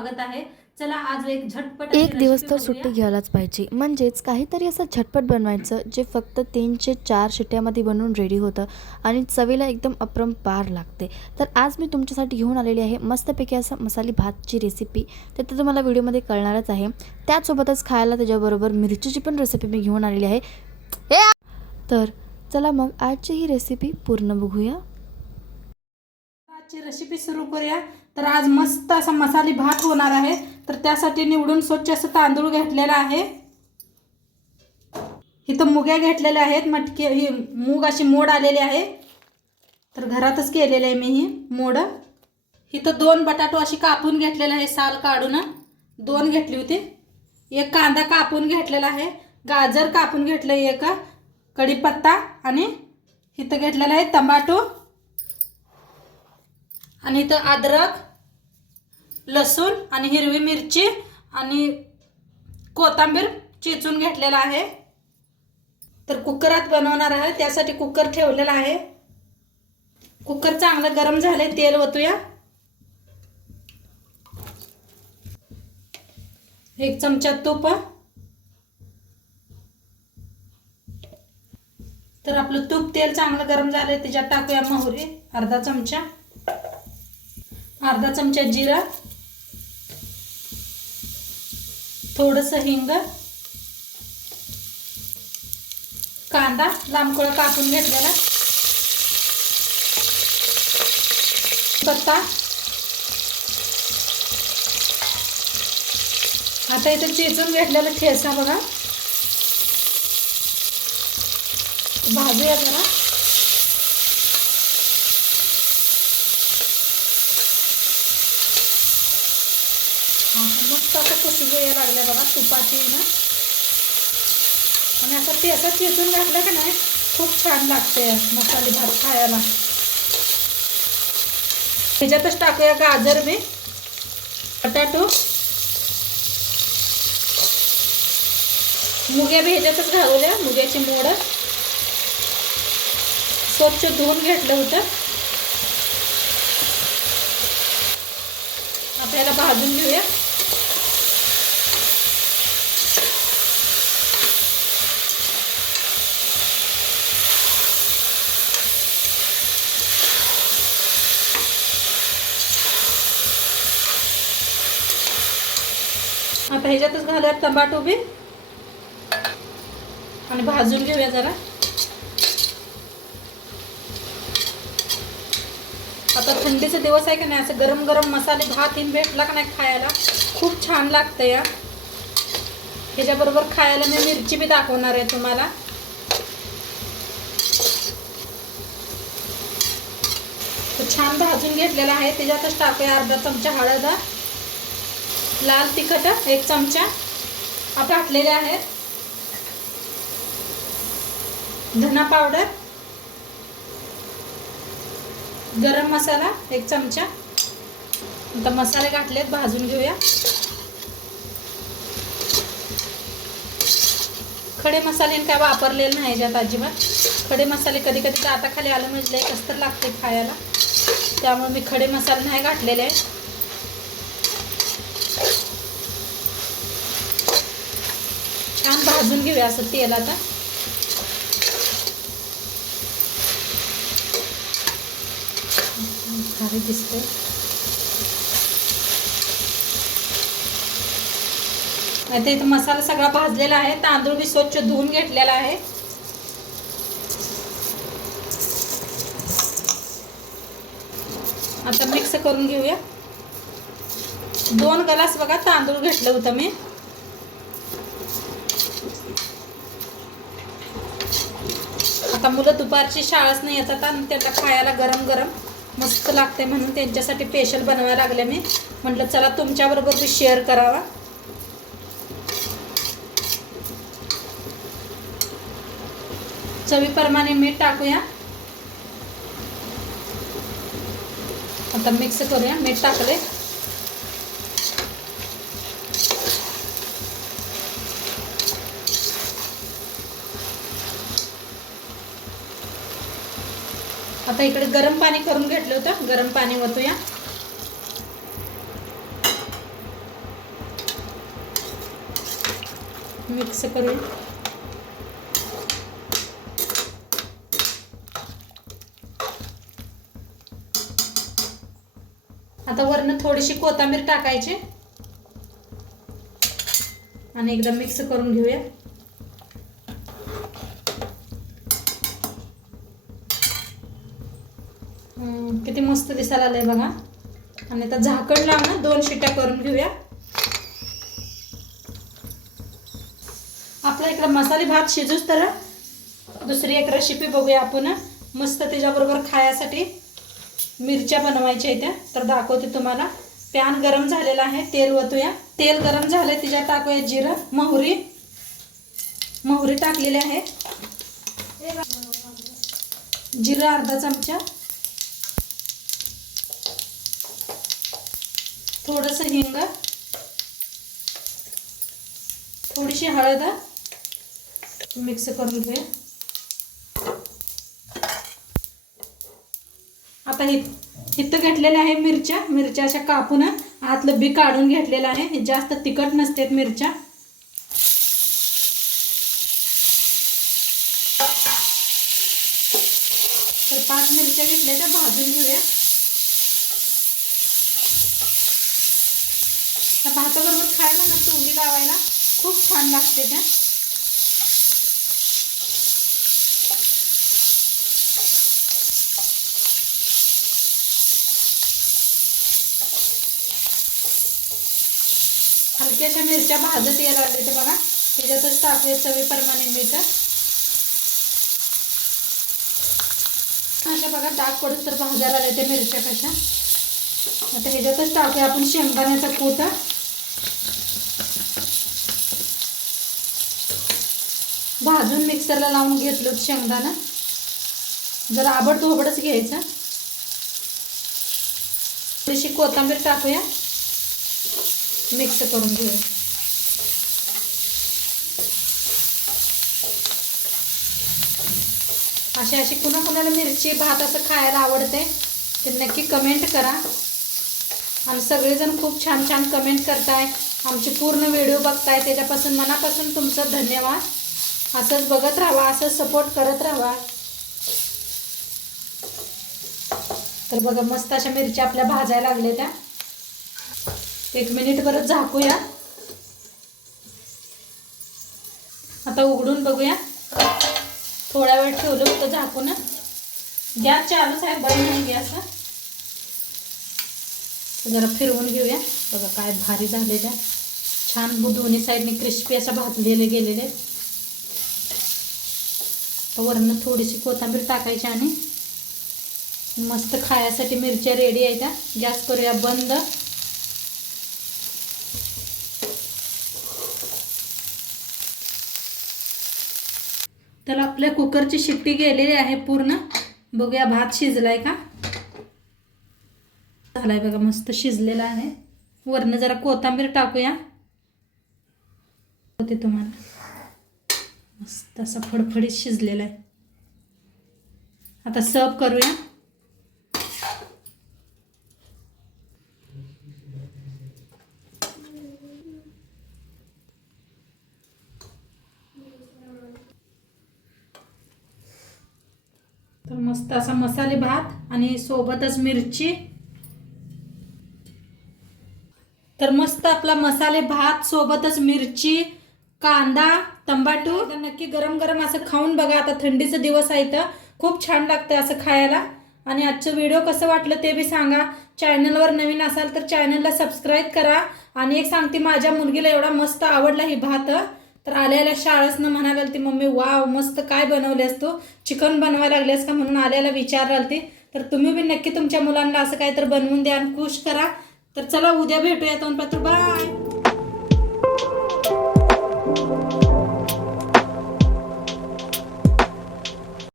स्वागत आहे. चला आज एक झटपट एक दिवस तर. सुट्टी घ्यायलाच पाहिजे. म्हणजेच काहीतरी असं झटपट बनवायचं जे फक्त तीन ते चार शिट्ट्यामध्ये बनवून रेडी होतं आणि चवीला एकदम अपरंपार लागते. तर आज मी तुमच्यासाठी घेऊन आलेली आहे मस्तपैकी असं मसाली भातची रेसिपी तर ते तुम्हाला व्हिडिओमध्ये कळणारच आहे. त्याचसोबतच खायला त्याच्याबरोबर मिरचीची पण रेसिपी मी घेऊन आलेली आहे. तर चला मग आजची ही रेसिपी पूर्ण बघूया. आजची रेसिपी सुरू करूया. तर आज मस्त असा मसाले भात होणार आहे. तर त्यासाठी निवडून स्वच्छ असं तांदूळ घेतलेला आहे. इथं मुग्या घेतलेल्या आहेत. मटके ही मूग अशी मोड आलेली आहे. तर घरातच केलेलं आहे मी ही मोड. इथं दोन बटाटो अशी कापून घेतलेला आहे साल काढून. दोन घेतली होती. एक कांदा कापून घेतलेला आहे. गाजर कापून घेतलं आहे एक. कढीपत्ता आणि इथं घेतलेला आहे टमाटो आणि इथं अद्रक. लसूण आणि हिरवी मिरची आणि कोथांबीर चिचून घेतलेला आहे. तर कुकरात बनवणार आहे. त्यासाठी कुकर ठेवलेला आहे. कुकर चांगलं गरम झालंय. तेल ओतूया. एक चमचा तूप. तर आपलं तूप तेल चांगलं गरम झालंय. त्याच्यात टाकूया मोहरी. अर्धा चमचा. अर्धा चमचा जिरा. थोडंसं हिंग कांदा लांबकोळा कापून घेतलेला पत्ता. आता इथं चेचून घेतलेला ठेसा बघा. भाजूया जरा हा, मस्त असं लागल्या बघा तुपाची ना. आणि असं ते असं चिचून घातलं का नाही खूप छान लागते मसाले भात खायला. ह्याच्यातच टाकूया गाजर मी बटाटो. मुग्या बी ह्याच्यातच घालूया मुग्याची मोड. स्वच्छ धुवून घेतलं होतं. आपल्याला भाजून घेऊया. ह्याच्यातच घालूयात टमाटो बी आणि भाजून घेऊया जरा. आता थंडीचे दिवस आहे का नाही असं गरम गरम मसाले भात इन भेटला का नाही खायला? खूप छान लागतं या. ह्याच्याबरोबर खायला मी मिरची बी दाखवणार आहे तुम्हाला. छान भाजून घेतलेला आहे. त्याच्यातच टाकूया अर्धा चमचा हळद. लाल तिखट एक चमचा. आपण टाकलेले आहेत. धना पावडर. गरम मसाला एक चमचा. आता मसाले घातलेत भाजून घेऊया. खडे मसाले काय वापरलेले नाही ज्यात अजिबात. खडे मसाले कधी कधी आता खाली आलं म्हणजे लई कसतर लागते खायला. त्यामुळे मी खडे मसाले नाही घातलेले आहे छान भाजून घेऊया असं तेल आता. भारी दिसते आता इथं मसाला सगळा भाजलेला आहे. तांदूळ मी स्वच्छ धुवून घेतलेला आहे. आता मिक्स करून घेऊया. दोन ग्लास बघा तांदूळ घेतलं होतं मी. आता मुलं दुपारची शाळाच नाही येतात आणि त्यांना खायला गरम गरम मस्त लागते म्हणून त्यांच्यासाठी स्पेशल बनवायला लागले मी. म्हटलं चला तुमच्याबरोबर मी शेअर करावा. चवीप्रमाणे मीठ टाकूया. आता मिक्स करूया. मीठ टाकले आता इकडे गरम पाणी करून घेतलं होतं. गरम पाणी ओतूया. मिक्स करून. आता वरनं थोडीशी कोथांबीर टाकायची. आणि एकदा मिक्स करून घेऊया. किती मस्त दिसायला आलंय बघा. आणि आता झाकण लावून दोन शिट्या करून घेऊया. आपला इकडं मसाले भात शिजूच तर दुसरी एक रेसिपी बघूया आपण. मस्त त्याच्याबरोबर खायासाठी मिरच्या बनवायच्या त्या तर दाखवते तुम्हाला. पॅन गरम झालेला आहे तेल ओतूया. तेल गरम झालंय त्याच्यात टाकूया जिरं मोहरी. मोहरी टाकलेली आहे. जिरं अर्धा चमचा. थोडंसं हिंग थोडीशी हळद मिक्स करून घेऊया आता हि इथं घेतलेल्या आहे मिरच्या. मिरच्या अशा कापून आतलं बी काढून घेतलेलं आहे. जास्त तिखट नसतात मिरच्या. तर पाच मिरच्या घेतल्या त्या भाजून घेऊया. भाताबरोबर खायला ना तोंडी लावायला खूप छान लागते त्या हलक्याशा मिरच्या भाजत यायला लागले ते बघा. त्याच्यातच टाकूया चवीप्रमाणे मीठ अशा बघा डाग पडत तर भाजायला आले ते मिरच्या कशा. आता ह्याच्यातच टाकूया आपण शेंगदाण्याचा कोटा. भाजून मिक्सरला लावून घेतलं शेंगदाणा. जरा आबडतोबडच घ्यायचं. थोडीशी कोथिंबीर टाकूया. मिक्स करून घेऊया अशी अशी कुणा कुणाला मिरची भात असं खायला आवडते ते नक्की कमेंट करा. आणि सगळेजण खूप छान छान कमेंट करताय. आमचे पूर्ण व्हिडिओ बघताय. त्याच्यापासून मनापासून तुमचं धन्यवाद. असंच बघत राहा असंच सपोर्ट करत राहा. तर बघा मस्त अशा मिरच्या आपल्या भाजायला लागल्या त्या. एक मिनिट परत झाकूया. आता उघडून बघूया. थोड्या वेळ ठेवलं होतं झाकून. गॅस चालूच आहे बंद नाही गॅस जरा फिरवून घेऊया. बघा काय भारी झालेल्या. छान दोन्ही साईडने क्रिस्पी अशा भाजलेले गेलेले. आहेत वरनं थोडीशी कोथिंबीर टाकायची आणि मस्त खायासाठी मिरच्या रेडी आहे त्या गॅस करूया बंद. तर आपल्या कुकरची शिट्टी गेलेली आहे पूर्ण. बघूया भात शिजलाय का? झालाय बघा मस्त शिजलेला आहे. वरनं जरा कोथिंबीर टाकूया. होते तुम्हाला. मस्त असा फडफडीत शिजलेला आहे. आता सर्व करूया. तर मस्त असा मसाले भात आणि सोबतच मिरची. तर मस्त आपला मसाले भात सोबतच मिरची कांदा तंबाटू तर नक्की गरम गरम असं खाऊन बघा. आता थंडीचा दिवस आहे तर खूप छान लागतं असं खायला. आणि आजचं व्हिडिओ कसं वाटलं ते बी सांगा. चॅनलवर नवीन असाल तर चॅनलला सबस्क्राईब करा. आणि एक सांगते माझ्या मुलगीला एवढा मस्त आवडला ही भात. तर आल्याला शाळेसनं म्हणायला ती मम्मी वाव मस्त काय बनवलेस तू? चिकन बनवायला लागलेस का? म्हणून आल्याला विचारायला ती तर तुम्ही बी नक्की तुमच्या मुलांना असं काहीतरी बनवून द्या आणि खुश करा. तर चला उद्या भेटूया तोंडपात्र. बाय